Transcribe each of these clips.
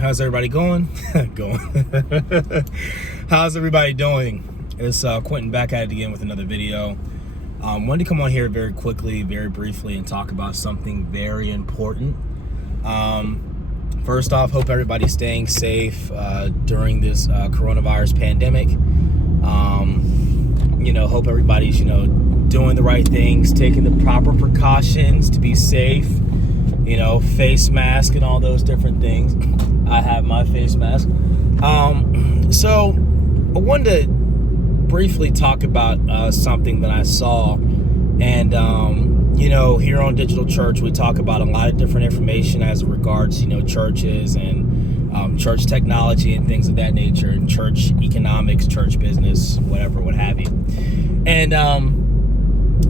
How's everybody going? How's everybody doing? It's Quentin back at it again with another video. Wanted to come on here very quickly, very briefly, and talk about something very important. First off, hope everybody's staying safe during this coronavirus pandemic. Hope everybody's, doing the right things, taking the proper precautions to be safe. Face mask and all those different things. I have my face mask. So I wanted to briefly talk about something that I saw. And, here on Digital Church, we talk about a lot of different information as regards, churches and church technology and things of that nature, and church economics, church business, whatever, what have you. And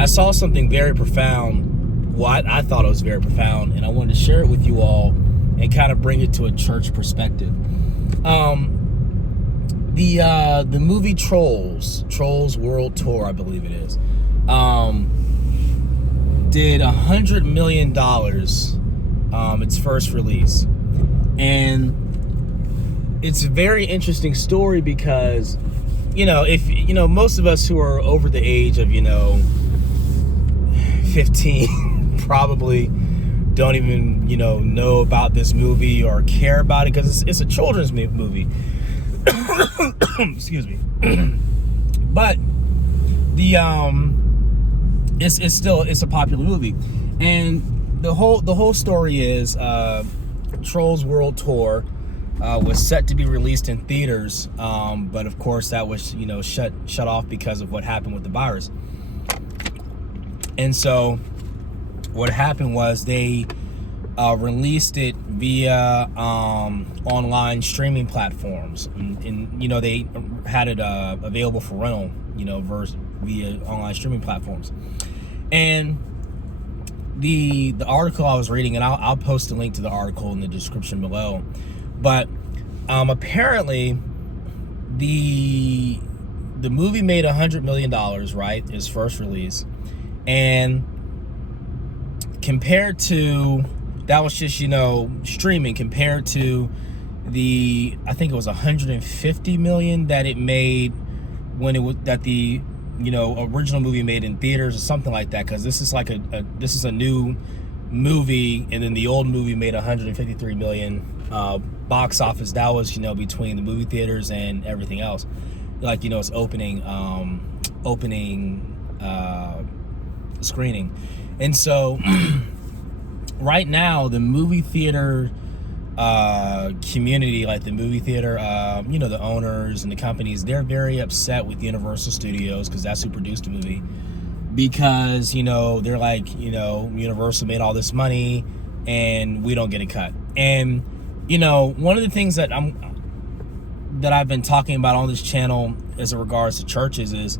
I saw something very profound. Well, I thought it was very profound, and I wanted to share it with you all and kind of bring it to a church perspective. The movie Trolls World Tour, I believe it is, did $100 million its first release. And it's a very interesting story because, if, most of us who are over the age of, 15 probably don't even know about this movie or care about it, because it's a children's movie. Excuse me. But the it's a popular movie, and the whole story is Trolls World Tour was set to be released in theaters, but of course that was shut off because of what happened with the virus. And so what happened was they released it via online streaming platforms, and they had it available for rental, via online streaming platforms. And the article I was reading, and I'll post a link to the article in the description below, but apparently the movie made $100 million, right, its first release, and compared to, that was just, streaming, compared to I think it was 150 million that it made when it was, that the, original movie made in theaters or something like that. Cause this is like this is a new movie, and then the old movie made 153 million box office. That was, between the movie theaters and everything else. Like, it's opening screening. And so right now the movie theater community, like the movie theater, the owners and the companies, they're very upset with Universal Studios, because that's who produced the movie, because they're like, Universal made all this money and we don't get a cut. And one of the things that I've been talking about on this channel as it regards to churches is,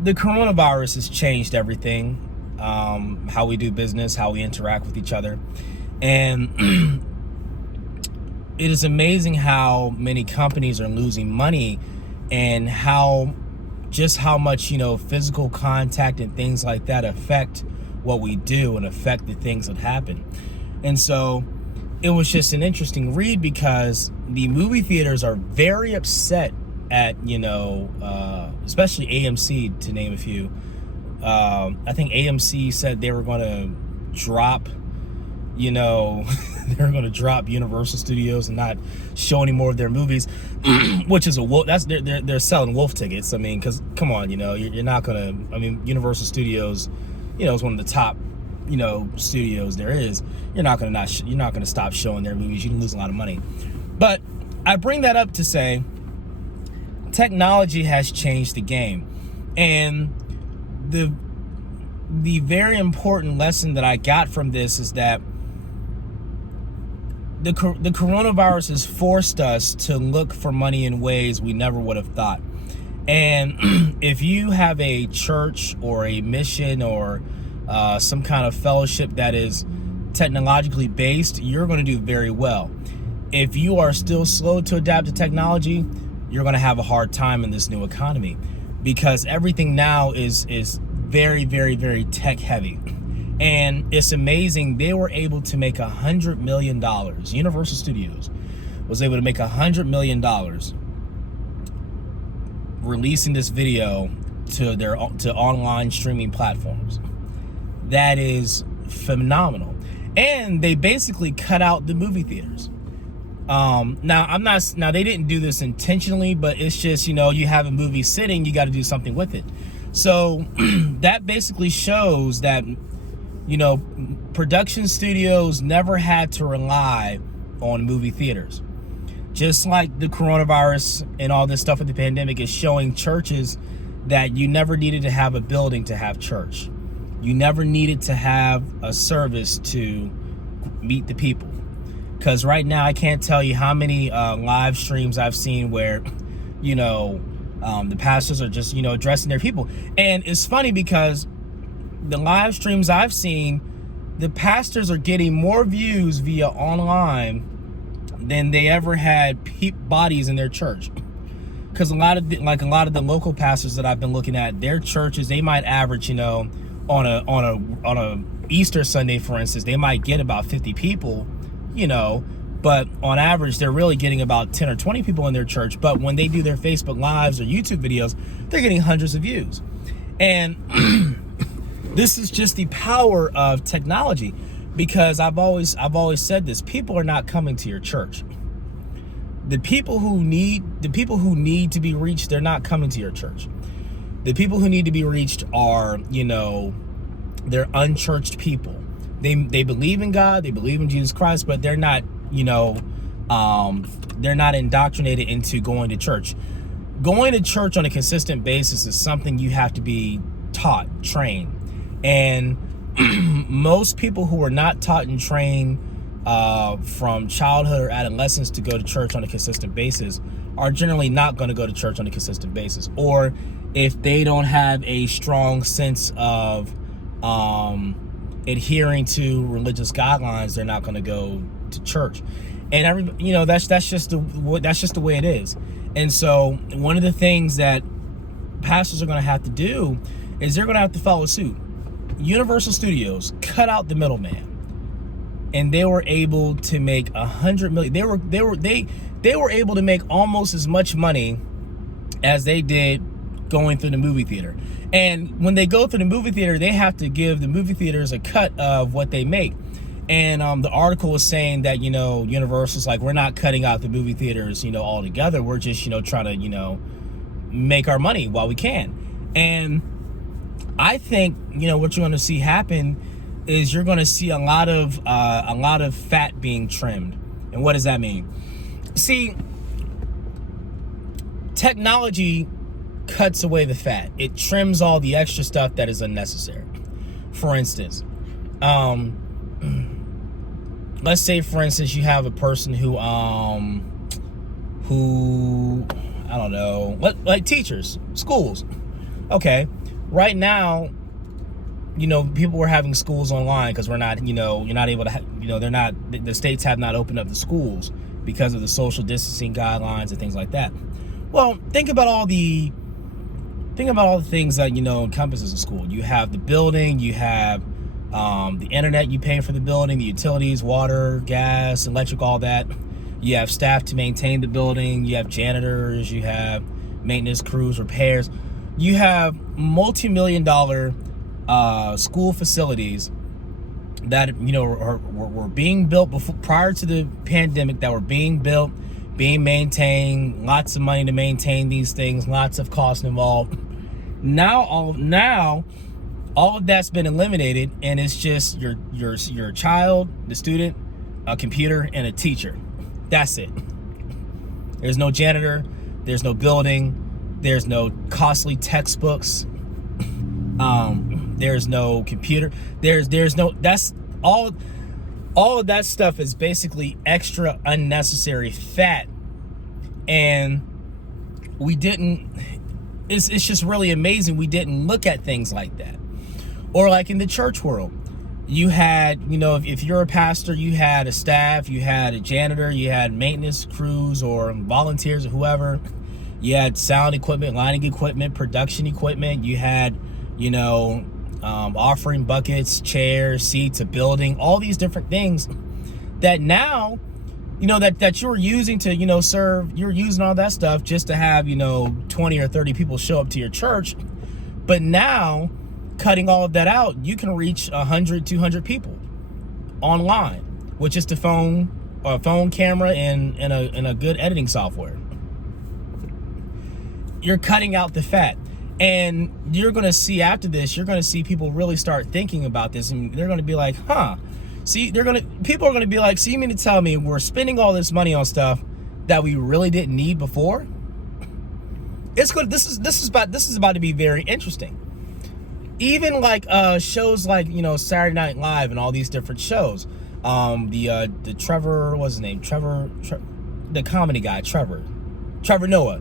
the coronavirus has changed everything, how we do business, how we interact with each other. And it is amazing how many companies are losing money, and how much, physical contact and things like that affect what we do and affect the things that happen. And so it was just an interesting read, because the movie theaters are very upset at, especially AMC, to name a few. I think AMC said they were going to drop, they're going to drop Universal Studios and not show any more of their movies, which is they're selling wolf tickets. I mean, because come on, you're not going to, Universal Studios, is one of the top, studios there is. You're not going to stop showing their movies. You can lose a lot of money. But I bring that up to say, technology has changed the game. And the very important lesson that I got from this is that the coronavirus has forced us to look for money in ways we never would have thought. And if you have a church or a mission or some kind of fellowship that is technologically based, you're going to do very well. If you are still slow to adapt to technology, you're going to have a hard time in this new economy, because everything now is very, very, very tech heavy. And it's amazing. They were able to make $100 million. Universal Studios was able to make $100 million releasing this video to online streaming platforms. That is phenomenal. And they basically cut out the movie theaters. Now they didn't do this intentionally, but it's just, you have a movie sitting, you got to do something with it. So that basically shows that, production studios never had to rely on movie theaters. Just like the coronavirus and all this stuff with the pandemic is showing churches that you never needed to have a building to have church. You never needed to have a service to meet the people. Because right now, I can't tell you how many live streams I've seen where, the pastors are just, addressing their people. And it's funny because the live streams I've seen, the pastors are getting more views via online than they ever had bodies in their church. Because a lot of the local pastors that I've been looking at, their churches, they might average, on a Easter Sunday, for instance, they might get about 50 people, but on average, they're really getting about 10 or 20 people in their church. But when they do their Facebook Lives or YouTube videos, they're getting hundreds of views. And this is just the power of technology, because I've always said this: people are not coming to your church. The people who need to be reached, they're not coming to your church. The people who need to be reached are, they're unchurched people. They believe in God, they believe in Jesus Christ, but they're not, they're not indoctrinated into going to church. Going to church on a consistent basis is something you have to be taught, trained. And most people who are not taught and trained from childhood or adolescence to go to church on a consistent basis are generally not going to go to church on a consistent basis. Or if they don't have a strong sense of adhering to religious guidelines, they're not going to go to church. And that's just the way it is. And so one of the things that pastors are going to have to do is they're going to have to follow suit. Universal Studios cut out the middleman, and they were able to make $100 million. They were able to make almost as much money as they did going through the movie theater. And when they go through the movie theater, they have to give the movie theaters a cut of what they make. And the article was saying that, Universal's like, we're not cutting out the movie theaters, altogether. We're just, trying to, make our money while we can. And I think, what you're going to see happen is you're going to see a lot of fat being trimmed. And what does that mean? See, technology cuts away the fat. It trims all the extra stuff that is unnecessary. For instance, let's say, for instance, you have a person who I don't know, like teachers, schools. Okay, right now, people were having schools online because we're not, you're not able to, the states have not opened up the schools because of the social distancing guidelines and things like that. Well, think about all the things that, encompasses a school. You have the building, you have the internet you pay for the building, the utilities, water, gas, electric, all that. You have staff to maintain the building, you have janitors, you have maintenance crews, repairs. You have multi-million-dollar school facilities that were being built prior to the pandemic, that were being built, being maintained, lots of money to maintain these things, lots of costs involved. Now all of that's been eliminated, and it's just your child, the student, a computer, and a teacher. That's it. There's no janitor, there's no building, there's no costly textbooks, there's no computer, there's no, that's all of that stuff is basically extra unnecessary fat. And we didn't, it's just really amazing we didn't look at things like that. Or like in the church world, you had, if you're a pastor, you had a staff, you had a janitor, you had maintenance crews or volunteers or whoever. You had sound equipment, lighting equipment, production equipment. You had, offering buckets, chairs, seats, a building, all these different things that now, that you're using to, serve, you're using all that stuff just to have, 20 or 30 people show up to your church. But now, cutting all of that out, you can reach 100, 200 people online with just a phone camera and a good editing software. You're cutting out the fat. And you're going to see after this, you're going to see people really start thinking about this, and they're going to be like, people are going to be like, so you mean to tell me we're spending all this money on stuff that we really didn't need before? This is about to be very interesting. Even like shows like, Saturday Night Live and all these different shows. The Trevor, what's his name? The comedy guy, Trevor Noah.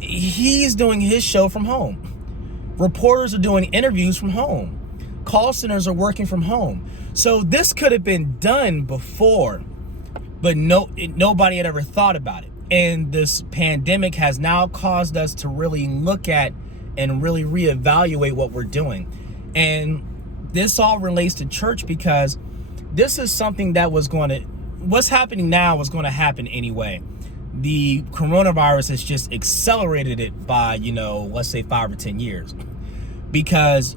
He's doing his show from home. Reporters are doing interviews from home. Call centers are working from home. So this could have been done before, but nobody had ever thought about it. And this pandemic has now caused us to really look at and really reevaluate what we're doing. And this all relates to church, because this is something that what's happening now was going to happen anyway. The coronavirus has just accelerated it by, let's say 5 or 10 years, because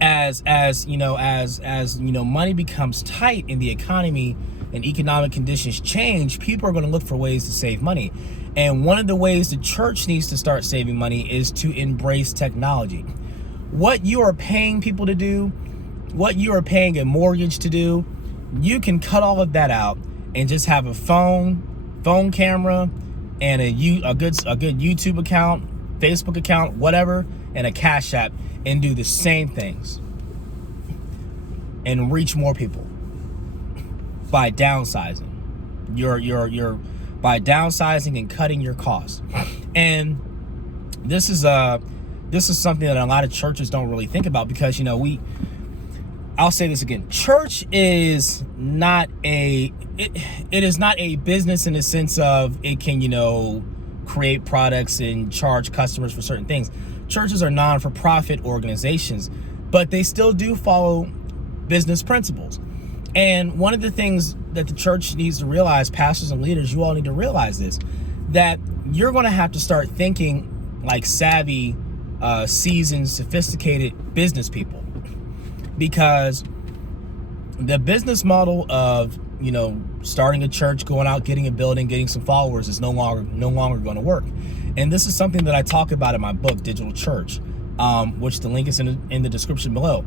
as money becomes tight in the economy and economic conditions change, people are going to look for ways to save money. And one of the ways the church needs to start saving money is to embrace technology. What you are paying people to do, what you are paying a mortgage to do, you can cut all of that out and just have a phone camera and a good YouTube account, Facebook account, whatever, and a Cash App, and do the same things and reach more people by downsizing by downsizing and cutting your costs. And this is something that a lot of churches don't really think about, because I'll say this again. Church is not it is not a business in the sense of it can, create products and charge customers for certain things. Churches are non-for-profit organizations, but they still do follow business principles. And one of the things that the church needs to realize, pastors and leaders, you all need to realize this, that you're going to have to start thinking like savvy, seasoned, sophisticated business people. Because the business model of, starting a church, going out, getting a building, getting some followers is no longer going to work. And this is something that I talk about in my book, Digital Church, which the link is in the description below.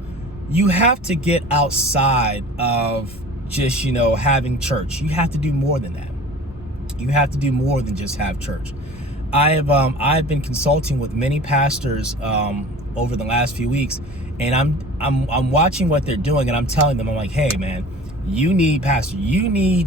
You have to get outside of just, having church. You have to do more than that. You have to do more than just have church. I've been consulting with many pastors over the last few weeks, and I'm watching what they're doing, and I'm telling them, I'm like, hey man, you need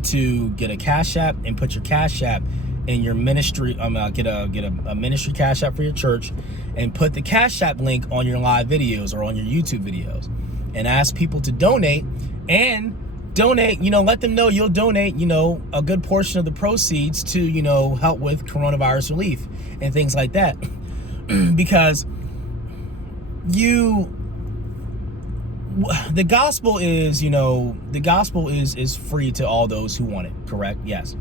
to get a Cash App and put your Cash App in your ministry. Get a ministry Cash App for your church, and put the Cash App link on your live videos or on your YouTube videos, and ask people to donate. And donate, let them know you'll donate, a good portion of the proceeds to, help with coronavirus relief and things like that. Because the gospel is free to all those who want it, correct? Yes.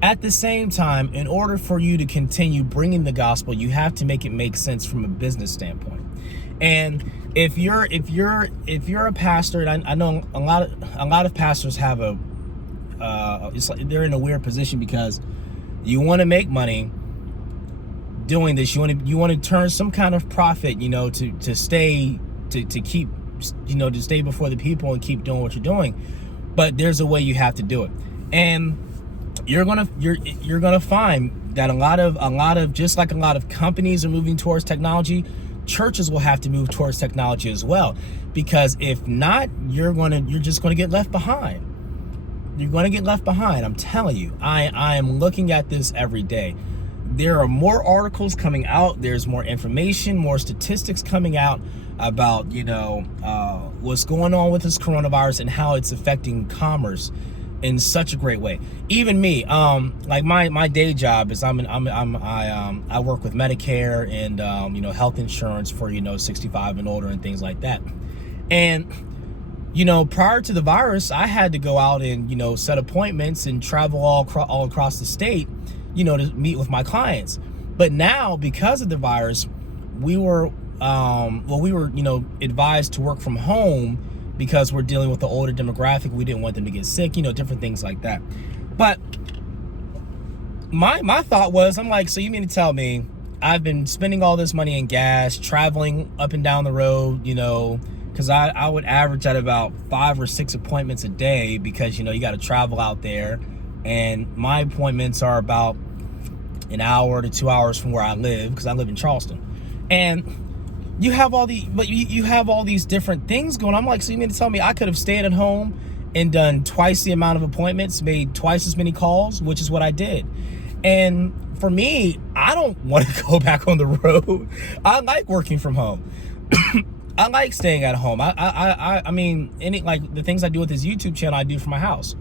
At the same time, in order for you to continue bringing the gospel, you have to make it make sense from a business standpoint. And if you're a pastor, and I know a lot of pastors have it's like they're in a weird position, because you want to make money doing this. You want to turn some kind of profit, to stay before the people and keep doing what you're doing. But there's a way you have to do it, and you're gonna find that a lot of just like a lot of companies are moving towards technology, churches will have to move towards technology as well. Because if not, you're just gonna get left behind. You're gonna get left behind. I'm telling you. I am looking at this every day. There are more articles coming out. There's more information, more statistics coming out about what's going on with this coronavirus and how it's affecting commerce, in such a great way. Even me, like my day job is I work with Medicare and health insurance for 65 and older and things like that. And prior to the virus, I had to go out and set appointments and travel all across the state, to meet with my clients. But now, because of the virus, we were advised to work from home because we're dealing with the older demographic. We didn't want them to get sick, different things like that. But my thought was, I'm like, so you mean to tell me I've been spending all this money in gas, traveling up and down the road, because I would average at about 5 or 6 appointments a day because, you got to travel out there. And my appointments are about an hour to 2 hours from where I live, because I live in Charleston. And you have all these different things going on. I'm like, so you mean to tell me I could have stayed at home and done twice the amount of appointments, made twice as many calls, which is what I did. And for me, I don't want to go back on the road. I like working from home. I like staying at home. I mean, like the things I do with this YouTube channel, I do from my house.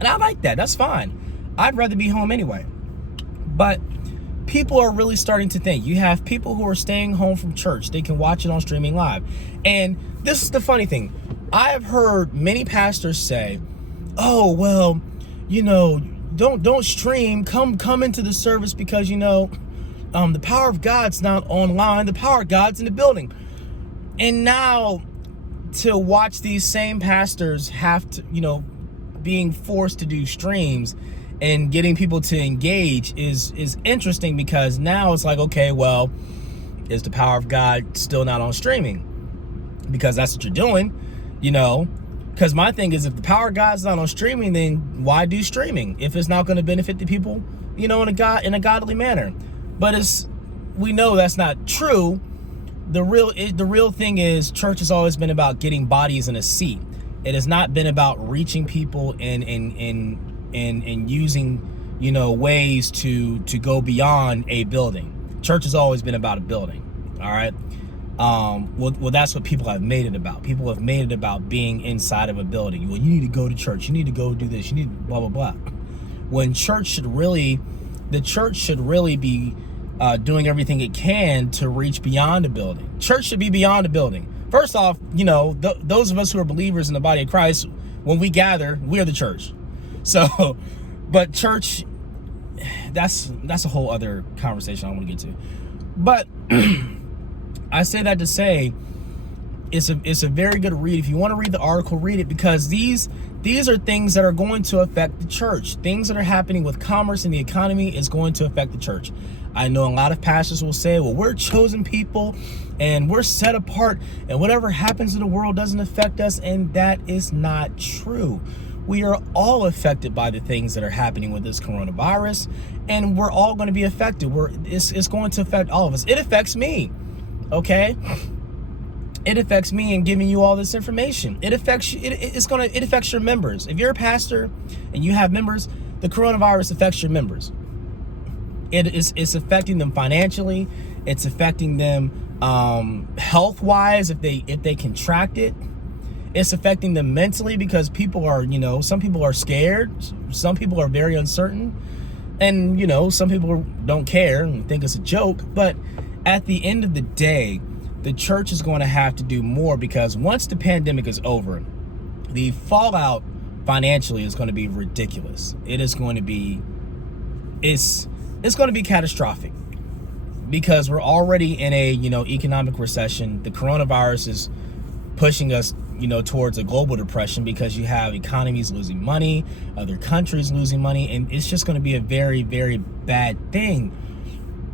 And I like that. That's fine. I'd rather be home anyway. But people are really starting to think. You have people who are staying home from church. They can watch it on streaming live. And this is the funny thing. I have heard many pastors say, oh, well, don't stream. Come into the service because, the power of God's not online. The power of God's in the building. And now to watch these same pastors have to, being forced to do streams and getting people to engage is interesting, because now it's like, okay, well, is the power of God still not on streaming? Because that's what you're doing, because my thing is, if the power of God's not on streaming, then why do streaming if it's not going to benefit the people, in a godly manner? But we know that's not true. The real thing is, church has always been about getting bodies in a seat. It has not been about reaching people and using, ways to go beyond a building. Church has always been about a building. All right. Well, that's what people have made it about. People have made it about being inside of a building. Well, you need to go to church. You need to go do this. You need blah, blah, blah. When the church should really be doing everything it can to reach beyond a building. Church should be beyond a building. First off, those of us who are believers in the body of Christ, when we gather, we are the church. So, but church, that's a whole other conversation I want to get to. But I say that to say, it's a very good read. If you want to read the article, read it, because these are things that are going to affect the church. Things that are happening with commerce and the economy is going to affect the church. I know a lot of pastors will say, well, we're chosen people and we're set apart, and whatever happens in the world doesn't affect us. And that is not true. We are all affected by the things that are happening with this coronavirus, and we're all going to be affected. It's going to affect all of us. It affects me. Okay. It affects me in giving you all this information. It affects your members. If you're a pastor and you have members, the coronavirus affects your members. It's affecting them financially. It's affecting them health-wise if they contract it. It's affecting them mentally, because people are, some people are scared. Some people are very uncertain. And, some people don't care and think it's a joke. But at the end of the day, the church is going to have to do more, because once the pandemic is over, the fallout financially is going to be ridiculous. It's going to be catastrophic, because we're already in a, economic recession. The coronavirus is pushing us, towards a global depression, because you have economies losing money, other countries losing money, and it's just going to be a very, very bad thing.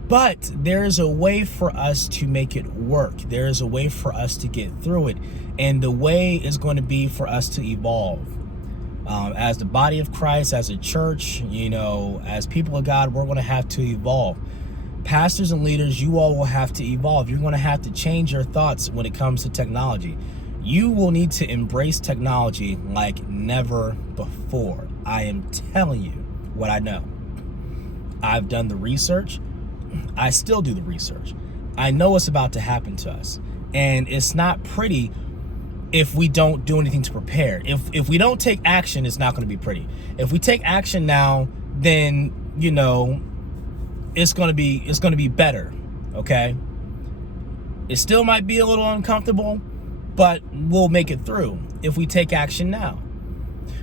But there is a way for us to make it work. There is a way for us to get through it. And the way is going to be for us to evolve. As the body of Christ, as a church, as people of God, we're going to have to evolve. Pastors and leaders, you all will have to evolve. You're going to have to change your thoughts when it comes to technology. You will need to embrace technology like never before. I am telling you what I know. I've done the research. I still do the research. I know what's about to happen to us. And it's not pretty. if we don't do anything to prepare. If we don't take action, it's not going to be pretty. If we take action now, then, you know, it's going to be better, okay? It still might be a little uncomfortable, but we'll make it through if we take action now.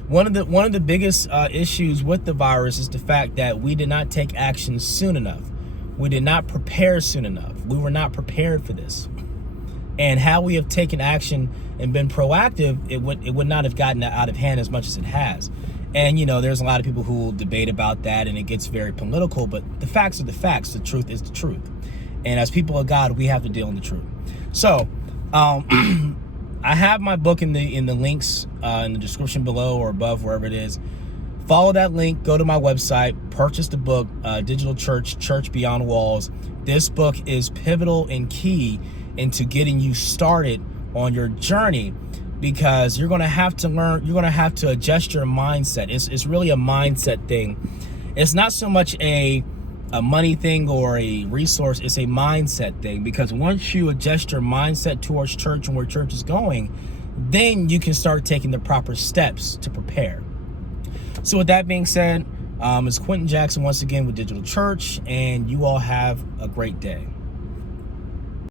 One of the biggest issues with the virus is the fact that we did not take action soon enough. We did not prepare soon enough. We were not prepared for this. And how we have taken action and been proactive, it would not have gotten out of hand as much as it has. And, you know, there's a lot of people who will debate about that, and it gets very political, but the facts are the facts. The truth is the truth. And as people of God, we have to deal in the truth. So, I have my book in the links in the description below or above, wherever it is. Follow that link, go to my website, purchase the book, Digital Church, Church Beyond Walls. This book is pivotal and key into getting you started on your journey, because you're going to have to learn, you're going to have to adjust your mindset. It's really a mindset thing. It's not so much a money thing or a resource, it's a mindset thing, because once you adjust your mindset towards church and where church is going, then you can start taking the proper steps to prepare. So with that being said, it's Quentin Jackson once again with Digital Church, and you all have a great day.